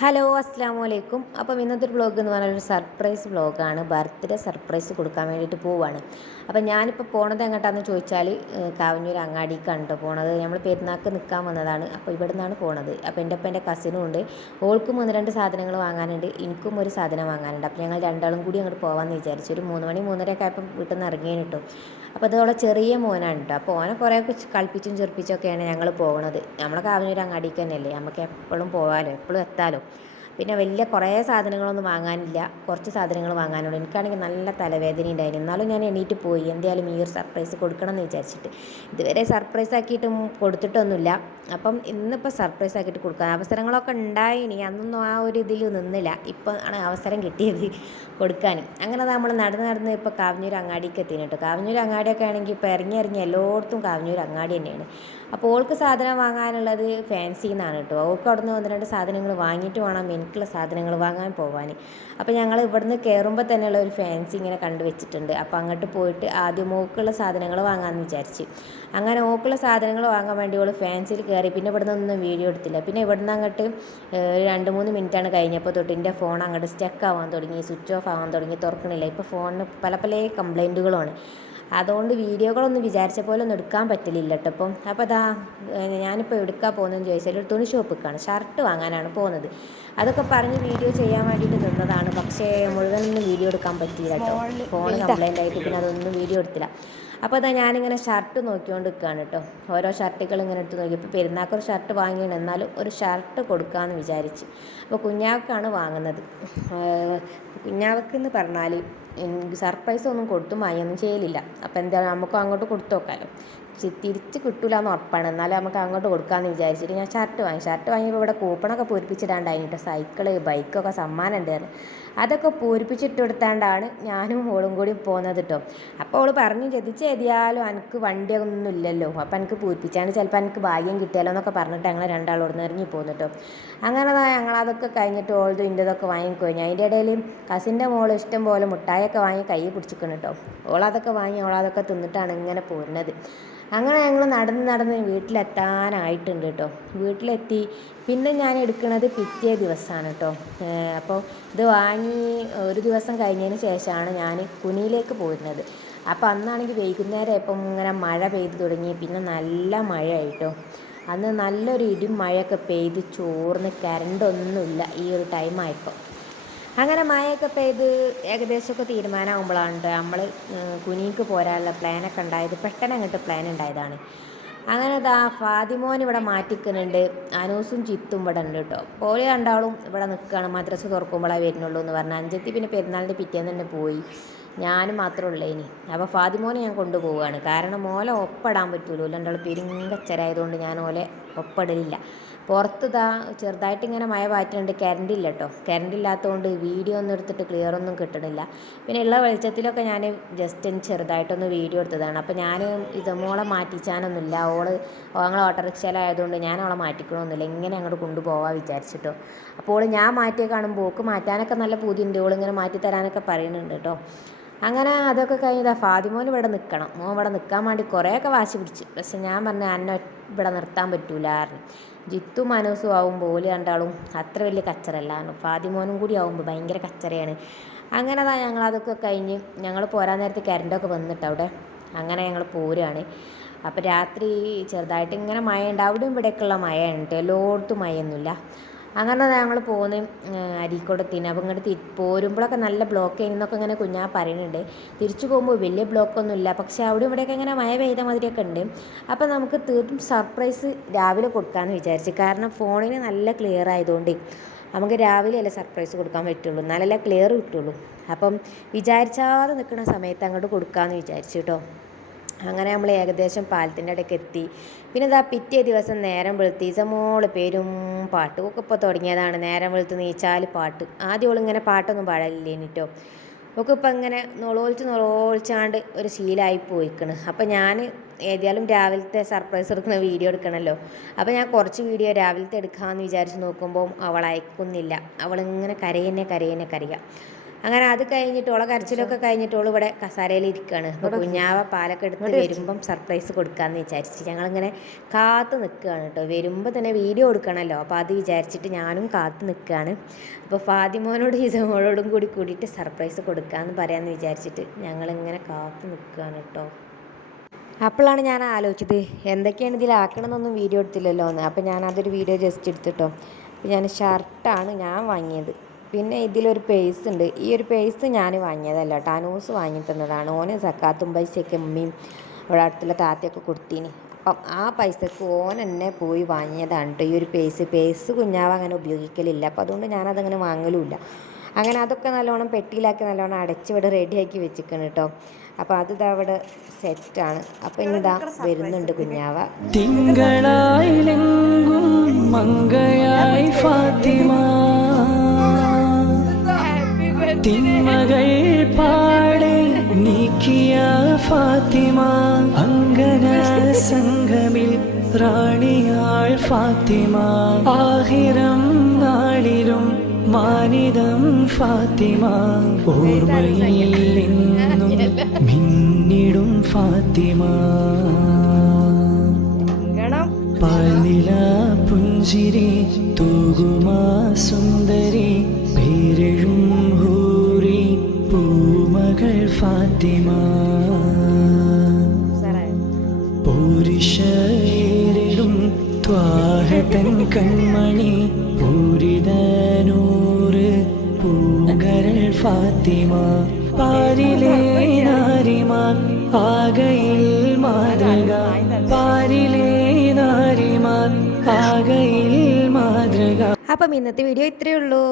Hello അസ്സാമു അലൈക്കും. അപ്പം ഇന്നത്തെ ഒരു വ്ളോഗ് എന്ന് പറഞ്ഞാൽ ഒരു സർപ്രൈസ് വ്ളോഗാണ്. ബർത്ത്ഡേ സർപ്രൈസ് കൊടുക്കാൻ വേണ്ടിയിട്ട് പോവുകയാണ്. അപ്പം ഞാനിപ്പോൾ പോണത് എങ്ങോട്ടാണെന്ന് ചോദിച്ചാൽ കാവന്നൂർ അങ്ങാടിക്കാണ് കേട്ടോ പോണത്. നമ്മൾ പെരുന്നാൾക്ക് നിൽക്കാൻ വന്നതാണ്. അപ്പോൾ ഇവിടെ നിന്നാണ് പോണത്. അപ്പോൾ എൻ്റെ ഒപ്പം എൻ്റെ കസിനും ഉണ്ട്. ഓൾക്കും 1-2 സാധനങ്ങൾ വാങ്ങാനുണ്ട്, എനിക്കും ഒരു സാധനം വാങ്ങാനുണ്ട്. അപ്പോൾ ഞങ്ങൾ രണ്ടാളും കൂടി അങ്ങോട്ട് പോകാമെന്ന് വിചാരിച്ചു. ഒരു 3 മണി 3:30 ഒക്കെ ആയപ്പം വീട്ടിൽ നിന്ന് ഇറങ്ങിയേന് കേട്ടോ. അപ്പോൾ അതോടെ ചെറിയ മോനാണ് കേട്ടോ. അപ്പോൾ ഓനെ കുറേ കളിപ്പിച്ചും ചെറുപ്പിച്ചൊക്കെയാണ് ഞങ്ങൾ പോകുന്നത്. നമ്മളെ കാവന്നൂർ അങ്ങാടിക്ക് തന്നെയല്ലേ, നമുക്ക് എപ്പോഴും പോകാമല്ലോ, എപ്പോഴും എത്താമല്ലോ. പിന്നെ വലിയ കുറേ സാധനങ്ങളൊന്നും വാങ്ങാനില്ല, കുറച്ച് സാധനങ്ങൾ വാങ്ങാനുള്ളൂ. എനിക്കാണെങ്കിൽ നല്ല തലവേദന ഉണ്ടായിരുന്നു. എന്നാലും ഞാൻ എണീറ്റ് പോയി, എന്തായാലും ഈ ഒരു സർപ്രൈസ് കൊടുക്കണം എന്ന് വിചാരിച്ചിട്ട്. ഇതുവരെ സർപ്രൈസ് ആക്കിയിട്ടും കൊടുത്തിട്ടൊന്നുമില്ല. അപ്പം ഇന്നിപ്പോൾ സർപ്രൈസ് ആക്കിയിട്ട് കൊടുക്കാൻ അവസരങ്ങളൊക്കെ ഉണ്ടായിനി, അന്നൊന്നും ആ ഒരു ഇതിൽ നിന്നില്ല. ഇപ്പോൾ ആണ് അവസരം കിട്ടിയത് കൊടുക്കാനും. അങ്ങനെ നമ്മൾ നടന്ന് ഇപ്പോൾ കാവന്നൂർ അങ്ങാടിക്ക് എത്തിന് കേട്ടോ. കാവന്നൂർ അങ്ങാടിയൊക്കെ ആണെങ്കിൽ ഇപ്പോൾ ഇറങ്ങി എല്ലായിടത്തും കാവന്നൂർ അങ്ങാടി തന്നെയാണ്. അപ്പോൾ ഓൾക്ക് സാധനം വാങ്ങാനുള്ളത് ഫാൻസിയിൽ നിന്നാണ് കേട്ടോ. ഓൾക്ക് അവിടെ നിന്ന് 1-2 സാധനങ്ങൾ വാങ്ങിയിട്ട് വേണം എനിക്കുള്ള സാധനങ്ങൾ വാങ്ങാൻ പോകാൻ. അപ്പോൾ ഞങ്ങൾ ഇവിടുന്ന് കയറുമ്പോൾ തന്നെയുള്ള ഒരു ഫാൻസി ഇങ്ങനെ കണ്ടു വെച്ചിട്ടുണ്ട്. അപ്പോൾ അങ്ങോട്ട് പോയിട്ട് ആദ്യം ഓക്കുള്ള സാധനങ്ങൾ വാങ്ങാമെന്ന് വിചാരിച്ച്. അങ്ങനെ ഓക്കുള്ള സാധനങ്ങൾ വാങ്ങാൻ വേണ്ടി ഓൾ ഫാൻസിയിൽ കയറി. പിന്നെ ഇവിടുന്ന് ഒന്നും വീഡിയോ എടുത്തില്ല. പിന്നെ ഇവിടുന്ന് അങ്ങോട്ട് 2-3 മിനിറ്റാണ് കഴിഞ്ഞപ്പോൾ തൊട്ട് എൻ്റെ ഫോൺ അങ്ങോട്ട് സ്റ്റക്ക് ആവാൻ തുടങ്ങി, സ്വിച്ച് ഓഫ് ആവാൻ തുടങ്ങി, തുറക്കണില്ല. ഇപ്പോൾ ഫോണിന് പല കംപ്ലൈൻറ്റുകളുമാണ്. അതുകൊണ്ട് വീഡിയോകളൊന്നും വിചാരിച്ച പോലെ ഒന്നും എടുക്കാൻ പറ്റില്ല കേട്ടോ ഇപ്പം. അപ്പോൾ അതാ ഞാനിപ്പോൾ എടുക്കാൻ പോകുന്നതെന്ന് ചോദിച്ചാൽ ഒരു തുണി ഷോപ്പിക്കാണ്, ഷർട്ട് വാങ്ങാനാണ് പോകുന്നത്. അതൊക്കെ പറഞ്ഞ് വീഡിയോ ചെയ്യാൻ വേണ്ടിയിട്ട് നിന്നതാണ്. പക്ഷേ മുഴുവനൊന്നും വീഡിയോ എടുക്കാൻ പറ്റിയില്ല കേട്ടോ. ഫോൺ കംപ്ലൈൻ്റ് ആയിട്ട് പിന്നെ അതൊന്നും വീഡിയോ എടുത്തില്ല. അപ്പോൾ അതാ ഞാനിങ്ങനെ ഷർട്ട് നോക്കിക്കൊണ്ട് നിൽക്കുകയാണ് കേട്ടോ. ഓരോ ഷർട്ടുകൾ ഇങ്ങനെ എടുത്ത് നോക്കി. ഇപ്പോൾ പെരുന്നാൾക്കൊരു ഷർട്ട് വാങ്ങിയാണ്, എന്നാലും ഒരു ഷർട്ട് കൊടുക്കാമെന്ന് വിചാരിച്ച്. അപ്പോൾ കുഞ്ഞാവക്കാണ് വാങ്ങുന്നത്. കുഞ്ഞാവക്കെന്ന് പറഞ്ഞാൽ സർപ്രൈസ് ഒന്നും കൊടുത്തും വാങ്ങിയൊന്നും ചെയ്യലില്ല. അപ്പോൾ എന്താ നമുക്ക് അങ്ങോട്ട് കൊടുത്തു നോക്കാമല്ലോ. തിരിച്ച് കിട്ടില്ല എന്ന് ഉറപ്പാണ്, എന്നാലും നമുക്ക് അങ്ങോട്ട് കൊടുക്കാമെന്ന് വിചാരിച്ചിട്ട് ഞാൻ ഷർട്ട് വാങ്ങിയപ്പോൾ ഇവിടെ കൂപ്പണൊക്കെ പൂരിപ്പിച്ചിടാണ്ടായിരുന്നു കേട്ടോ. സൈക്കിള് ബൈക്കൊക്കെ സമ്മാനം ഉണ്ടായിരുന്നു. അതൊക്കെ പൂരിപ്പിച്ചിട്ട് കൊടുത്താണ്ടാണ് ഞാനും ഓളും കൂടി പോകുന്നത് കേട്ടോ. അപ്പോൾ ഓൾ പറഞ്ഞു, എതിയാലും എനിക്ക് വണ്ടിയൊന്നും ഇല്ലല്ലോ, അപ്പോൾ എനിക്ക് പൂരിപ്പിച്ചാണ് ചിലപ്പോൾ എനിക്ക് ഭാഗ്യം കിട്ടിയാലോ എന്നൊക്കെ പറഞ്ഞിട്ട് ഞങ്ങൾ രണ്ടാളോട് ഇറങ്ങി പോകുന്നു കേട്ടോ. അങ്ങനെ ഞങ്ങളതൊക്കെ കഴിഞ്ഞിട്ട് ഓൾതും ഇൻ്റെതൊക്കെ വാങ്ങിക്കഴിഞ്ഞു. അതിൻ്റെ ഇടയിൽ കസിൻ്റെ മോൾ ഇഷ്ടം പോലെ മുട്ടായൊക്കെ വാങ്ങി കൈ പിടിച്ചിക്കണം കേട്ടോ. ഓളതൊക്കെ വാങ്ങി ഓളതൊക്കെ തിന്നിട്ടാണ് ഇങ്ങനെ പോരുന്നത്. അങ്ങനെ ഞങ്ങൾ നടന്ന് വീട്ടിലെത്താനായിട്ടുണ്ട് കേട്ടോ. വീട്ടിലെത്തി പിന്നെ ഞാൻ എടുക്കുന്നത് പിറ്റേ ദിവസമാണ് കേട്ടോ. അപ്പോൾ ഇത് വാങ്ങി ഒരു ദിവസം കഴിഞ്ഞതിന് ശേഷമാണ് ഞാൻ കുനിയിലേക്ക് പോരുന്നത്. അപ്പോൾ അന്നാണെങ്കിൽ വൈകുന്നേരം ഇപ്പം ഇങ്ങനെ മഴ പെയ്ത് തുടങ്ങി. പിന്നെ നല്ല മഴയായിട്ടോ. അന്ന് നല്ലൊരു ഇടിയും മഴയൊക്കെ പെയ്ത് ചോർന്ന് കറണ്ടൊന്നുമില്ല ഈ ഒരു ടൈമായപ്പോൾ. അങ്ങനെ മഴയൊക്കെ പെയ്ത് ഏകദേശമൊക്കെ തീരുമാനമാകുമ്പോഴാണ് നമ്മൾ കുനിക്ക് പോരാനുള്ള പ്ലാനൊക്കെ ഉണ്ടായത്. പെട്ടെന്ന് അങ്ങോട്ട് പ്ലാൻ ഉണ്ടായതാണ്. അങ്ങനെ ഫാദിമോൻ ഇവിടെ മാറ്റിക്കുന്നുണ്ട്, അനൂസും ചിത്തും ഇവിടെ ഉണ്ട് കേട്ടോ. ഓല് രണ്ടാളും ഇവിടെ നിൽക്കുകയാണ്. മദ്രസ തുറക്കുമ്പോഴേ വരുന്നുള്ളൂ എന്ന് പറഞ്ഞാൽ അഞ്ചത്തി പിന്നെ പെരുന്നാളിൻ്റെ പിറ്റേന്ന് തന്നെ പോയി. ഞാനും മാത്രമേ ഉള്ളൂ ഇനി. അപ്പോൾ ഫാദിമോനെ ഞാൻ കൊണ്ടുപോവുകയാണ്. കാരണം ഓലെ ഒപ്പിടാൻ പറ്റുമല്ലോ, രണ്ടാൾ പെരുങ്കച്ചരായതുകൊണ്ട് ഞാൻ ഓലെ ഒപ്പിടലില്ല. പുറത്ത് ചെറുതായിട്ട് ഇങ്ങനെ മഴ പാറ്റുന്നുണ്ട്. കറണ്ടില്ല കേട്ടോ. കറണ്ടില്ലാത്തതുകൊണ്ട് വീഡിയോ ഒന്നും എടുത്തിട്ട് ക്ലിയർ ഒന്നും കിട്ടണില്ല. പിന്നെ ഉള്ള വെളിച്ചത്തിലൊക്കെ ഞാൻ ജസ്റ്റ് ചെറുതായിട്ടൊന്ന് വീഡിയോ എടുത്തതാണ്. അപ്പോൾ ഞാൻ ഇതമോളെ മാറ്റിച്ചാനൊന്നുമില്ല. ഞങ്ങൾ ഓട്ടോറിക്ഷയിലായതുകൊണ്ട് ഞാൻ അവളെ മാറ്റിക്കണമൊന്നുമില്ല. ഇങ്ങനെ അങ്ങോട്ട് കൊണ്ടുപോകാൻ വിചാരിച്ചിട്ടോ. അപ്പോൾ ഞാൻ മാറ്റിയെ കാണുമ്പോൾ ഓക്ക് മാറ്റാനൊക്കെ നല്ല പൂതിയുണ്ട്. ഓളിങ്ങനെ മാറ്റി തരാനൊക്കെ പറയുന്നുണ്ട് കേട്ടോ. അങ്ങനെ അതൊക്കെ കഴിഞ്ഞാൽ ഫാദിമോൻ ഇവിടെ നിൽക്കണം. മോൻ ഇവിടെ നിൽക്കാൻ വേണ്ടി കുറേയൊക്കെ വാശി പിടിച്ചു. പക്ഷെ ഞാൻ പറഞ്ഞു അന്നെ ഇവിടെ നിർത്താൻ പറ്റൂലായിരുന്നു. ജിത്തും മനോസും ആവുമ്പോൾ ഓല് രണ്ടാളും അത്ര വലിയ കച്ചറല്ല. ഫാദിമോനും കൂടി ആവുമ്പോൾ ഭയങ്കര കച്ചറയാണ്. അങ്ങനെ ഞങ്ങളതൊക്കെ കഴിഞ്ഞ് ഞങ്ങൾ പോരാൻ നേരത്ത് കറണ്ടൊക്കെ വന്നിട്ട് അവിടെ. അങ്ങനെ ഞങ്ങൾ പോരുകയാണ്. അപ്പോൾ രാത്രി ചെറുതായിട്ട് ഇങ്ങനെ മഴയുണ്ട്. അവിടെയും ഇവിടെയൊക്കെയുള്ള മഴയുണ്ട്, എല്ലായിടത്തും മഴയൊന്നുമില്ല. അങ്ങനെ ഞങ്ങൾ പോകുന്ന അരീക്കോടത്തിന്. അപ്പോൾ ഇങ്ങോട്ട് പോരുമ്പോഴൊക്കെ നല്ല ബ്ലോക്ക് ചെയ്യുന്നൊക്കെ ഇങ്ങനെ കുഞ്ഞാ പറയുന്നുണ്ട്. തിരിച്ചു പോകുമ്പോൾ വലിയ ബ്ലോക്കൊന്നുമില്ല, പക്ഷേ അവിടെ ഇവിടെയൊക്കെ ഇങ്ങനെ മഴ പെയ്ത മാതിരിയൊക്കെ ഉണ്ട്. അപ്പോൾ നമുക്ക് തീർത്തും സർപ്രൈസ് രാവിലെ കൊടുക്കാമെന്ന് വിചാരിച്ചു. കാരണം ഫോണിന് നല്ല ക്ലിയർ ആയതുകൊണ്ട് നമുക്ക് രാവിലെയല്ലേ സർപ്രൈസ് കൊടുക്കാൻ പറ്റുള്ളൂ, എന്നാലല്ലേ ക്ലിയർ കിട്ടുള്ളൂ. അപ്പം വിചാരിച്ചാതെ നിൽക്കുന്ന സമയത്ത് അങ്ങോട്ട് കൊടുക്കാമെന്ന് വിചാരിച്ചു കേട്ടോ. അങ്ങനെ നമ്മൾ ഏകദേശം പാലത്തിൻ്റെ ഇടയ്ക്ക് എത്തി. പിന്നെ പിറ്റേ ദിവസം നേരം വെളുത്ത് ഇസമോള് പേരും പാട്ട് ഒക്കെ ഇപ്പോൾ തുടങ്ങിയതാണ്. നേരം വെളുത്ത് നീച്ചാൽ പാട്ട്. ആദ്യം ഓളിങ്ങനെ പാട്ടൊന്നും പാടലില്ലേനിട്ടോ. ഒക്കെ ഇപ്പം ഇങ്ങനെ നുളോളിച്ചാണ്ട് ഒരു ശീലമായി പോയിക്കണ്. അപ്പം ഞാൻ ഏതായാലും രാവിലത്തെ സർപ്രൈസ് എടുക്കുന്ന വീഡിയോ എടുക്കണമല്ലോ. അപ്പോൾ ഞാൻ കുറച്ച് വീഡിയോ രാവിലത്തെ എടുക്കാമെന്ന് വിചാരിച്ച് നോക്കുമ്പോൾ അവൾ അയക്കുന്നില്ല. അവളിങ്ങനെ കരയുക. അങ്ങനെ അത് കഴിഞ്ഞിട്ട് ഓളെ കരച്ചിലൊക്കെ കഴിഞ്ഞിട്ട് ഓൾ ഇവിടെ കസാരയിൽ ഇരിക്കുകയാണ്. അപ്പോൾ കുഞ്ഞാവ പാലൊക്കെ എടുത്ത് വരുമ്പം സർപ്രൈസ് കൊടുക്കാമെന്ന് വിചാരിച്ച് ഞങ്ങളിങ്ങനെ കാത്ത് നിൽക്കുകയാണ് കേട്ടോ. വരുമ്പോൾ തന്നെ വീഡിയോ കൊടുക്കണമല്ലോ, അപ്പോൾ അത് വിചാരിച്ചിട്ട് ഞാനും കാത്ത് നിൽക്കുകയാണ്. അപ്പോൾ ഫാത്തിമോനോട് ഹിസമോളോടും കൂടിയിട്ട് സർപ്രൈസ് കൊടുക്കാമെന്ന് പറയാമെന്ന് വിചാരിച്ചിട്ട് ഞങ്ങളിങ്ങനെ കാത്ത് നിൽക്കുകയാണ് കേട്ടോ. അപ്പോഴാണ് ഞാൻ ആലോചിച്ചത് എന്തൊക്കെയാണ് ഇതിലാക്കണമെന്നൊന്നും വീഡിയോ എടുത്തില്ലല്ലോ എന്ന്. അപ്പോൾ ഞാനതൊരു വീഡിയോ ജസ്റ്റ് എടുത്തിട്ടോ. അപ്പോൾ ഞാൻ ഷർട്ടാണ് ഞാൻ വാങ്ങിയത്. പിന്നെ ഇതിലൊരു പേഴ്സ് ഉണ്ട്. ഈ ഒരു പേഴ്സ് ഞാൻ വാങ്ങിയതല്ല കേട്ടോ, അനൂസ് വാങ്ങി തന്നതാണ്. ഓന് സക്കാത്തും പൈസയൊക്കെ ഉമ്മയും അവിടെ അടുത്തുള്ള താത്തയൊക്കെ കൊടുത്തീനി. അപ്പം ആ പൈസക്ക് ഓൻ എന്നെ പോയി വാങ്ങിയതാണ് കേട്ടോ ഈ ഒരു പേഴ്സ്. കുഞ്ഞാവ് അങ്ങനെ ഉപയോഗിക്കലില്ല, അപ്പോൾ അതുകൊണ്ട് ഞാനതങ്ങനെ വാങ്ങലുമില്ല. അങ്ങനെ അതൊക്കെ നല്ലോണം പെട്ടിയിലാക്കി നല്ലോണം അടച്ചിവിടെ റെഡിയാക്കി വെച്ചിരിക്കണം കേട്ടോ. അപ്പോൾ അത് അവിടെ സെറ്റാണ്. അപ്പോൾ ഇനി ഇതാ വരുന്നുണ്ട് കുഞ്ഞാവ. തിങ്കളായിലെങ്കും മങ്കയായി ഫാത്തിമ, തിന്മകൾ പാടെ നീക്കിയ ഫാത്തിമ, അങ്കന സംഘമിൽ റാണിയാൾ ഫാത്തിമ, ആഹിറം നാളിലും മാനിതം ഫാത്തിമ, ഓർമ്മയിൽ എന്നും മിന്നിടും ഫാത്തിമ, പാലില പുഞ്ചിരി തൂകുമാ സുന്ദരി, പേരെഴും ഹൂറി പൂമകൾ ഫാത്തിമ, പോരിഷേരിടും ത്വാഹതൻ കൺമണി, പൂരിതനൂറ് പൂങ്കരൾ ഫാത്തിമ, പാരിലെ നാരിമാർ ആകയിൽ മാതൃക, പാരിലെ നാരിമാർ ആകയിൽ മാതൃക. അപ്പം ഇന്നത്തെ വീഡിയോ ഇത്രയേ ഉള്ളൂ.